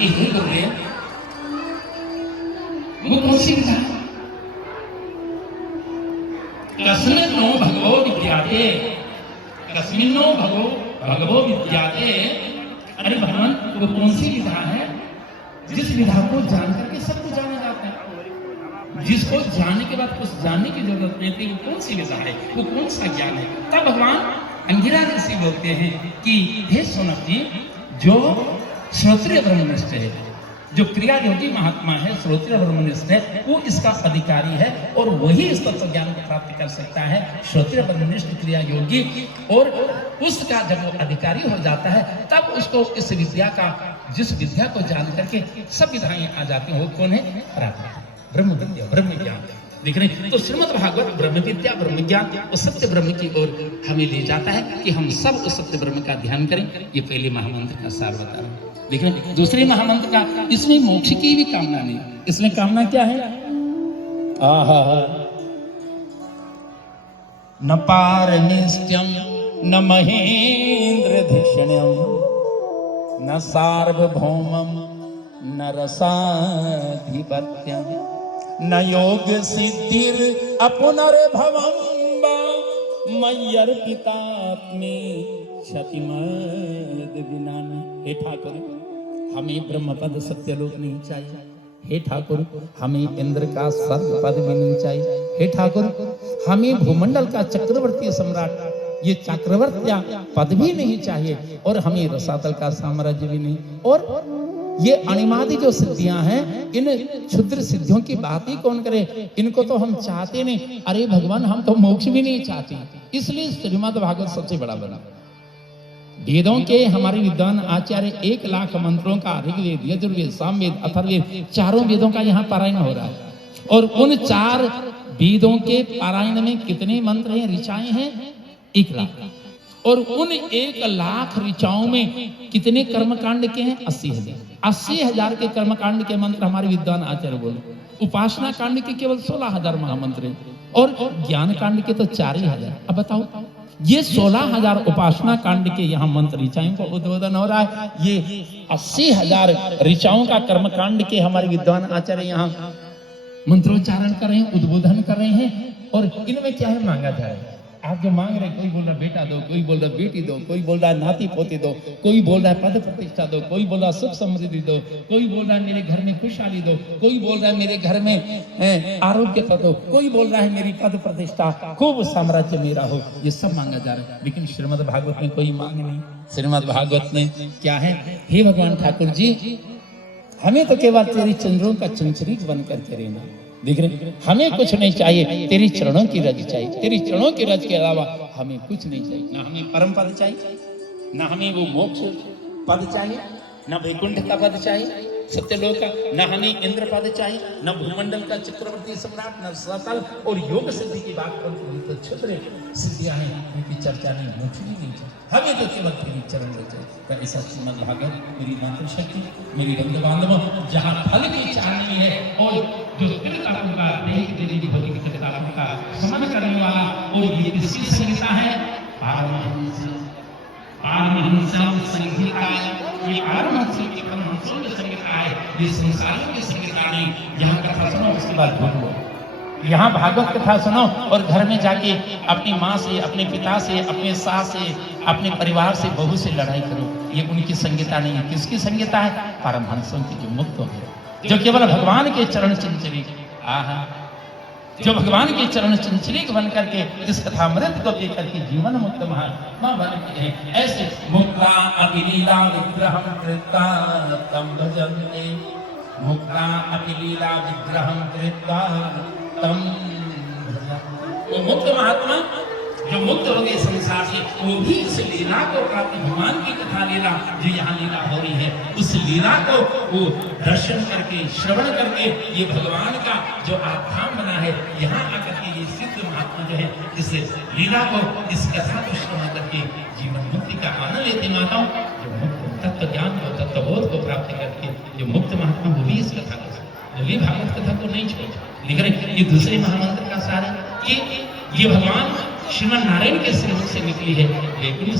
कि हे गुरुदेव, वो कौन सी विधा है? कस्मिन्नो भगवो विद्याते, कस्मिन्नो भगवो विद्याते। अरे भगवान, वो कौन सी विधा है जिस विधा को जान करके सब कुछ जाना जाता है, जिसको जानने के बाद कुछ जानने की जरूरत नहीं थी, वो कौन सी विधा है, वो कौन सा ज्ञान है? तब भगवान अंगिरा ऋषि बोलते हैं कि हे सोनक जी, जो श्रोत्रिय ब्रह्मनिष्ठ है, जो क्रिया योगी महात्मा है, श्रोत्रिय ब्रह्मनिष्ठ है, वो इसका अधिकारी है और वही इस तत्व ज्ञान को प्राप्त कर सकता है। श्रोत्रिय ब्रह्मनिष्ठ क्रिया योगी, और उसका जब वो अधिकारी हो जाता है तब उसको इस विद्या का, जिस विद्या को जान करके सब विधाएं आ जाती हैं, वो कौन है? प्राप्त ब्रह्म विद्या, ब्रह्म ज्ञान। देख रहे हैं? तो श्रीमद् भागवत ब्रह्म विद्या, ब्रह्म ज्ञान, उस सत्य ब्रह्म की ओर हमें ले जाता है कि हम सब उस सत्य ब्रह्म का ध्यान करें। ये पहले महामंत्र का सार बता रहे हैं। देख रहे हैं? दूसरे महामंत्र का, इसमें मोक्ष की भी कामना नहीं, इसमें कामना क्या है? आहा, न पारनिष्ठ्यम न महेंद्र धिक्षण्यम न सार्वभौमम न रसाधिपत्यम न योग सिद्धिर अपुनर्भवम मय्यर्पितात्मे क्षतिमद विनानि। हे ठाकुर, हमें ब्रह्मपद सत्यलोक नहीं चाहिए। हे ठाकुर, हमें इंद्र का स्वर्ग पद भी नहीं चाहिए। हे ठाकुर, हमें भूमंडल का चक्रवर्ती सम्राट, ये चक्रवर्तिया पद भी नहीं चाहिए, और हमें रसातल का साम्राज्य भी नहीं। और ये अणिमादि जो सिद्धियां हैं, इन क्षुद्र सिद्धियों की बात ही कौन करे? इनको तो हम चाहते नहीं। अरे भगवान, हम तो मोक्ष भी नहीं चाहते। इसलिए श्रीमद् भागवत सबसे बड़ा बना। वेदों के हमारे विद्वान आचार्य 1,00,000 मंत्रों का, ऋग्वेद, यजुर्वेद, सामवेद, अथर्ववेद, चारों वेदों का यहाँ पारायण हो रहा है। और उन 4 वेदों के पारायण में कितने मंत्र हैं, ऋचाएं हैं? 1,00,000। और उन 1,00,000 ऋचाओं में कितने कर्मकांड के हैं? 80,000। 80,000 के कर्मकांड के मंत्र हमारे विद्वान आचार्य बोले। उपासना कांड के केवल 16,000 महामंत्र हैं, और ज्ञान कांड के तो 4,000। अब बताओ, ये 16,000 उपासना कांड के यहाँ मंत्र ऋचाओं का उद्बोधन हो रहा है। ये 80,000 ऋचाओं का कर्मकांड के हमारे विद्वान आचार्य यहाँ मंत्रोच्चारण कर रहे हैं, उद्बोधन कर रहे हैं। और इनमें क्या है? मांगा जा रहा है। आप जो मांग रहे हैं, कोई बोल रहा बेटा दो, कोई बोल रहा बेटी दो, कोई बोल रहा नाती पोती दो, कोई बोल रहा पद प्रतिष्ठा दो, कोई बोल रहा सुख समृद्धि दो, कोई बोल रहा मेरे घर में खुशहाली दो, कोई बोल रहा है मेरे घर में आरोग्यता दो, कोई बोल रहा है मेरी पद प्रतिष्ठा, खूब साम्राज्य मेरा हो। ये सब मांगा जा रहा है, लेकिन श्रीमद् भागवत में कोई मांग नहीं। श्रीमद् भागवत में क्या है? हे भगवान ठाकुर जी, हमें तो केवल तेरी चंद्रों का चंचरीक बन करके रहना। देख रहे, हमें कुछ नहीं चाहिए, तेरी चरणों की रज चाहिए। तेरी चरणों की रज के अलावा हमें कुछ नहीं चाहिए। ना हमें परम पद चाहिए, ना हमें वो मोक्ष पद चाहिए, ना वैकुंठ का पद चाहिए सत्यलोक का, न हमें इंद्र पद चाहिए, न भूमंडल का चक्रवर्ती सम्राट, न सतल। और योग सिद्धि की बात करते तो क्षुद्र सिद्धियां हैं, उनकी चर्चा नहीं, मोक्ष भी नहीं चाहिए। हमें तो केवल तेरी चरण चाहिए। तो ऐसा श्रीमद् भागवत मेरी मातृशक्ति, मेरी बंधु बांधव, जहाँ फल की चाहनी है और जो तीर्थाटन का देख देवी भौतिक तीर्थाटन का समन करने वाला, और ये किसकी संहिता है? पारमहंस संहिता। ये पारमहंस की परमहंसों की संहिता है, ये संसारों की संहिता नहीं। यहाँ कथा सुनो, उसके बाद भूल। यहाँ भागवत कथा सुनो और घर में जाके अपनी माँ से, अपने पिता से, अपने सास से, अपने परिवार से, बहू से लड़ाई करो। ये उनकी संहिता नहीं है। किसकी संहिता है? परमहंसों की, जो मुक्त हो गए, जो केवल भगवान के चरण चंचली, आहा, जो भगवान के चरण चंचलिक बन करके इस कथामृत को देकर के जीवन मुक्त महात्मा बन के हैं। ऐसे मुक्ता अभिलीला विग्रहम कृत्वा तम भजन्ते, मुक्ता अभिलीला विग्रहम कृत्वा तम भजन्ते। वो मुक्त महात्मा जो मुक्त हो गए संसार से, वो भी इस लीला को प्राप्त, भगवान की कथा लीला जो यहाँ लीला हो रही है, उस लीला को वो दर्शन करके, श्रवण करके, ये भगवान का जो आधाम बना है, यहाँ आकर के ये सिद्ध महात्मा जो है, इस लीला को, इस कथा को श्रवण करके जीवन मुक्ति का आनंद लेते माताओं। जो मुक्त तत्व ज्ञान को, तत्वबोध को प्राप्त करके जो मुक्त महात्मा, वो भी इस कथा को, वो भी भागवत कथा को नहीं छोड़। लिख रहे ये दूसरे महामंत्र का सार है। ये भगवान श्रीमन नारायण के सिर से निकली है, लेकिन